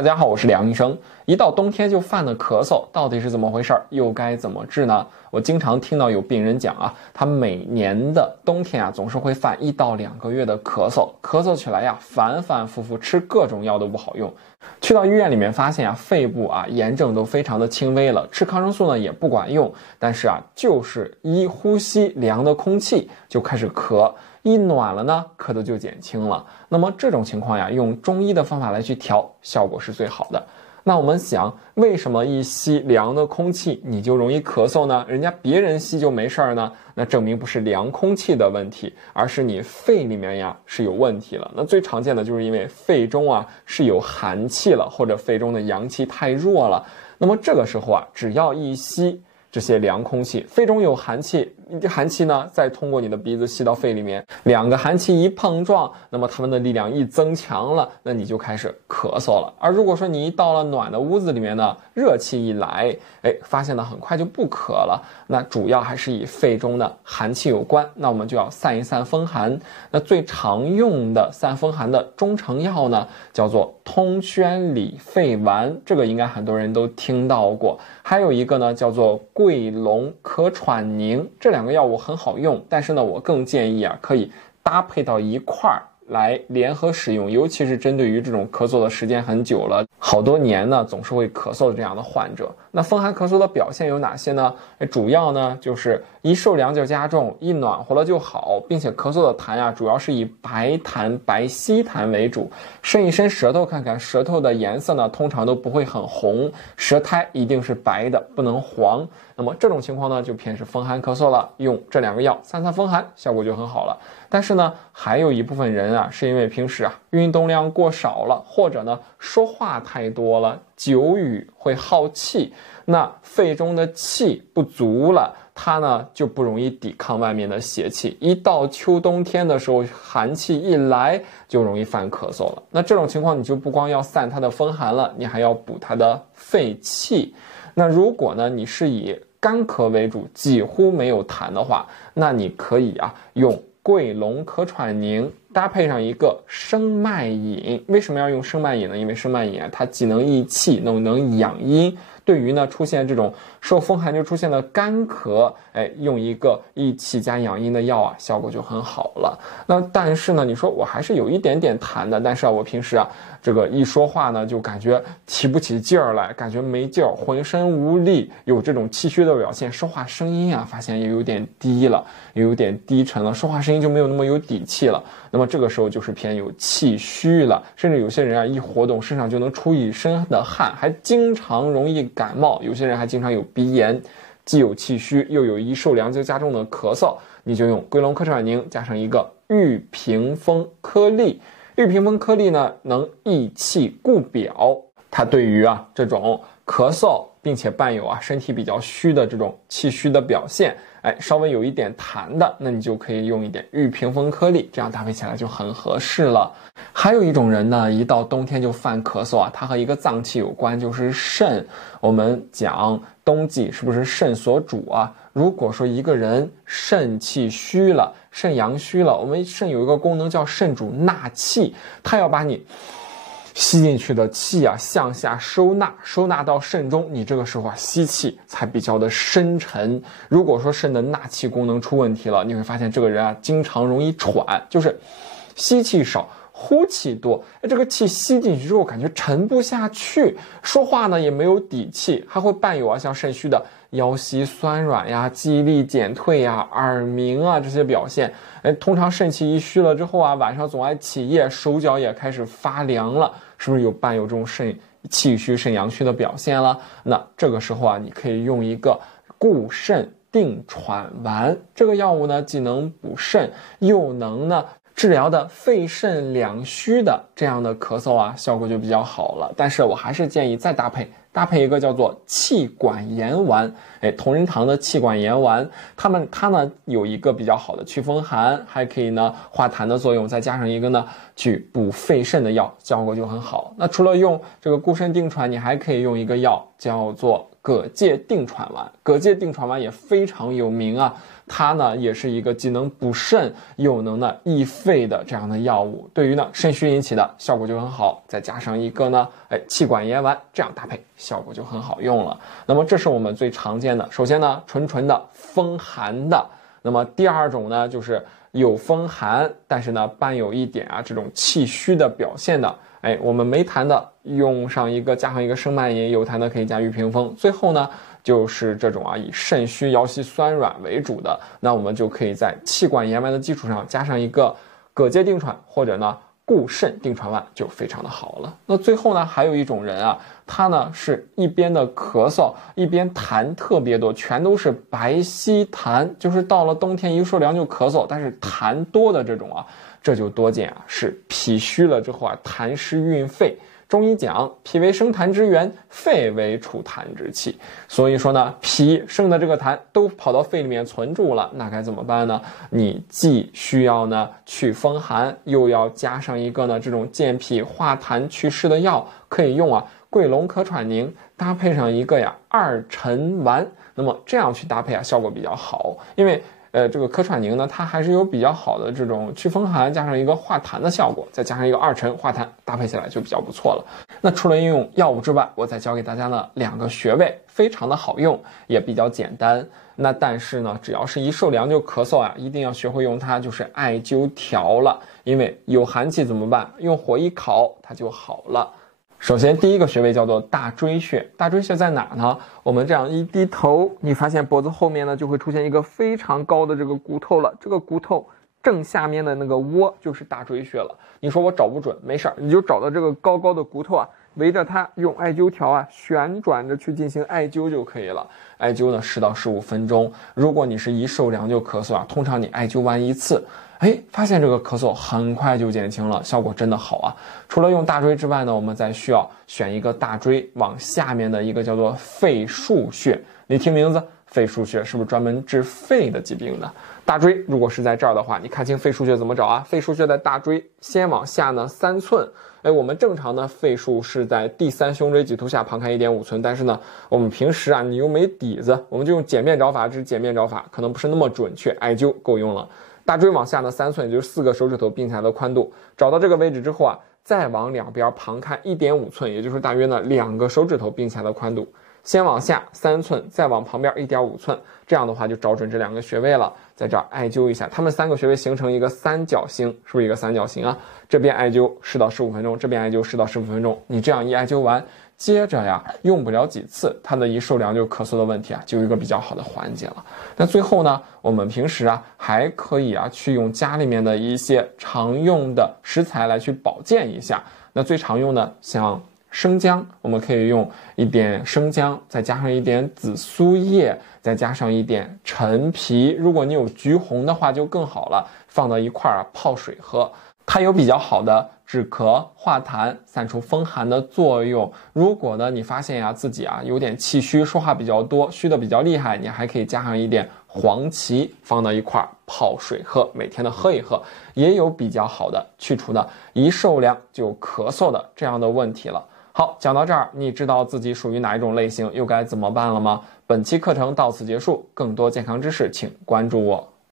大家好，我是梁医生。一到冬天就犯的咳嗽，到底是怎么回事？又该怎么治呢？我经常听到有病人讲啊，他每年的冬天啊，总是会犯1到2个月的咳嗽，咳嗽起来呀，反反复复，吃各种药都不好用。去到医院里面发现啊，肺部啊炎症都非常的轻微了，吃抗生素呢也不管用，但是啊，就是一呼吸凉的空气就开始咳。一暖了呢，咳的就减轻了。那么这种情况呀，用中医的方法来去调，效果是最好的。那我们想，为什么一吸凉的空气你就容易咳嗽呢？人家别人吸就没事儿呢？那证明不是凉空气的问题，而是你肺里面呀是有问题了。那最常见的就是因为肺中啊是有寒气了，或者肺中的阳气太弱了。那么这个时候啊，只要一吸这些凉空气，肺中有寒气，寒气呢再通过你的鼻子吸到肺里面，两个寒气一碰撞，那么它们的力量一增强了，那你就开始咳嗽了。而如果说你一到了暖的屋子里面呢，热气一来，发现呢很快就不咳了，那主要还是以肺中的寒气有关，那我们就要散一散风寒。那最常用的散风寒的中成药呢，叫做通宣理肺丸，这个应该很多人都听到过。还有一个呢叫做桂龙咳喘宁，这两个药物很好用，但是呢我更建议啊可以搭配到一块儿来联合使用，尤其是针对于这种咳嗽的时间很久了，好多年呢总是会咳嗽的这样的患者。那风寒咳嗽的表现有哪些呢？主要呢就是一受凉就加重，一暖和了就好，并且咳嗽的痰啊主要是以白痰、白稀痰为主。伸一伸舌头看看，舌头的颜色呢通常都不会很红，舌苔一定是白的，不能黄。那么这种情况呢就偏是风寒咳嗽了，用这两个药散散风寒，效果就很好了。但是呢还有一部分人啊是因为平时啊运动量过少了，或者呢说话太多了，久语会耗气，那肺中的气不足了，它呢就不容易抵抗外面的邪气，一到秋冬天的时候，寒气一来就容易犯咳嗽了。那这种情况你就不光要散它的风寒了，你还要补它的肺气。那如果呢你是以干咳为主，几乎没有痰的话，那你可以啊用桂龙咳喘宁搭配上一个生脉饮。为什么要用生脉饮呢？因为生脉饮啊它既能益气，能养阴，对于呢出现这种受风寒就出现的干咳，用一个益气加养阴的药啊，效果就很好了。那但是呢，你说我还是有一点点痰的，但是啊，我平时啊这个一说话呢，就感觉提不起劲儿来，感觉没劲儿，浑身无力，有这种气虚的表现，说话声音啊，发现也有点低了，也有点低沉了，说话声音就没有那么有底气了。那么这个时候就是偏有气虚了，甚至有些人啊一活动身上就能出一身的汗，还经常容易感冒，有些人还经常有鼻炎，既有气虚又有一受凉就加重的咳嗽，你就用桂龙咳喘宁加上一个玉屏风颗粒。玉屏风颗粒呢能益气固表，它对于啊这种咳嗽并且伴有啊身体比较虚的这种气虚的表现，稍微有一点痰的，那你就可以用一点玉屏风颗粒，这样搭配起来就很合适了。还有一种人呢，一到冬天就犯咳嗽啊，它和一个脏器有关，就是肾。我们讲冬季是不是肾所主啊？如果说一个人肾气虚了，肾阳虚了，我们肾有一个功能叫肾主纳气，它要把你吸进去的气啊向下收纳到肾中，你这个时候啊吸气才比较的深沉。如果说肾的纳气功能出问题了，你会发现这个人啊经常容易喘，就是吸气少呼气多，这个气吸进去之后感觉沉不下去，说话呢也没有底气，还会伴有啊像肾虚的腰膝酸软呀、记忆力减退呀、耳鸣啊这些表现。通常肾气一虚了之后啊，晚上总爱起夜，手脚也开始发凉了，是不是伴有这种肾气虚、肾阳虚的表现了？那这个时候啊，你可以用一个固肾定喘丸，这个药物呢既能补肾，又能呢治疗的肺肾两虚的这样的咳嗽啊，效果就比较好了。但是我还是建议再搭配一个叫做气管炎丸，同仁堂的气管炎丸，它呢有一个比较好的祛风寒，还可以呢化痰的作用，再加上一个呢去补肺肾的药，效果就很好。那除了用这个固肾定喘，你还可以用一个药叫做蛤介定喘丸。蛤介定喘丸也非常有名啊，它呢也是一个既能补肾又能呢益肺的这样的药物，对于呢肾虚引起的效果就很好。再加上一个呢，气管炎丸，这样搭配效果就很好用了。那么这是我们最常见的，首先呢纯的风寒的，那么第二种呢就是有风寒，但是呢伴有一点这种气虚的表现的。我们没痰的加上一个生蔓银，有痰的可以加玉屏风。最后呢就是这种以肾虚腰膝酸软为主的，那我们就可以在气管炎丸的基础上加上一个蛤介定喘或者呢固肾定喘丸，就非常的好了。那最后呢还有一种人他呢是一边的咳嗽一边痰特别多，全都是白稀痰，就是到了冬天一受凉就咳嗽，但是痰多的这种这就多见是脾虚了之后痰湿运肺。中医讲脾为生痰之源，肺为储痰之器，所以说呢脾生的这个痰都跑到肺里面存住了，那该怎么办呢？你既需要呢去风寒，又要加上一个呢这种健脾化痰祛湿的药，可以用桂龙咳喘宁搭配上一个二陈丸，那么这样去搭配效果比较好。因为这个咳喘宁呢它还是有比较好的这种祛风寒加上一个化痰的效果，再加上一个二陈化痰，搭配起来就比较不错了。那除了应用药物之外，我再教给大家呢2个穴位，非常的好用，也比较简单。那但是呢只要是一受凉就咳嗽一定要学会用它，就是艾灸调了。因为有寒气怎么办？用火一烤它就好了。首先第一个穴位叫做大椎穴。大椎穴在哪呢？我们这样一低头，你发现脖子后面呢就会出现一个非常高的这个骨头了，这个骨头正下面的那个窝就是大椎穴了。你说我找不准，没事，你就找到这个高高的骨头围着它用艾灸条旋转着去进行艾灸就可以了。艾灸呢10到15分钟。如果你是一受凉就咳嗽通常你艾灸完一次，发现这个咳嗽很快就减轻了，效果真的好除了用大椎之外呢，我们再需要选一个大椎往下面的一个叫做肺腧穴。你听名字，肺腧穴是不是专门治肺的疾病的？大椎如果是在这儿的话，你看清肺腧穴怎么找肺腧穴在大椎，先往下呢3寸。我们正常的肺腧是在第3胸椎棘突下旁开 1.5 寸，但是呢我们平时你又没底子，我们就用简便找法，这是简便找法，可能不是那么准确，艾灸够用了。大椎往下呢3寸，也就是4个手指头并起来的宽度，找到这个位置之后再往两边旁开 1.5 寸，也就是大约呢2个手指头并起来的宽度，先往下3寸，再往旁边 1.5 寸，这样的话就找准这2个穴位了。在这儿艾灸一下，它们3个穴位形成一个三角形，是不是一个三角形这边艾灸10到15分钟，这边艾灸10到15分钟，你这样一艾灸完，接着用不了几次，它的一受凉就咳嗽的问题就有一个比较好的缓解了。那最后呢，我们平时还可以去用家里面的一些常用的食材来去保健一下。那最常用的像生姜，我们可以用一点生姜，再加上一点紫苏叶，再加上一点陈皮，如果你有橘红的话就更好了，放到一块泡水喝，它有比较好的止咳化痰散除风寒的作用。如果呢你发现自己有点气虚，说话比较多，虚的比较厉害，你还可以加上一点黄芪放到一块泡水喝，每天的喝一喝，也有比较好的去除的一受凉就咳嗽的这样的问题了。好，讲到这儿，你知道自己属于哪一种类型，又该怎么办了吗？本期课程到此结束，更多健康知识请关注我。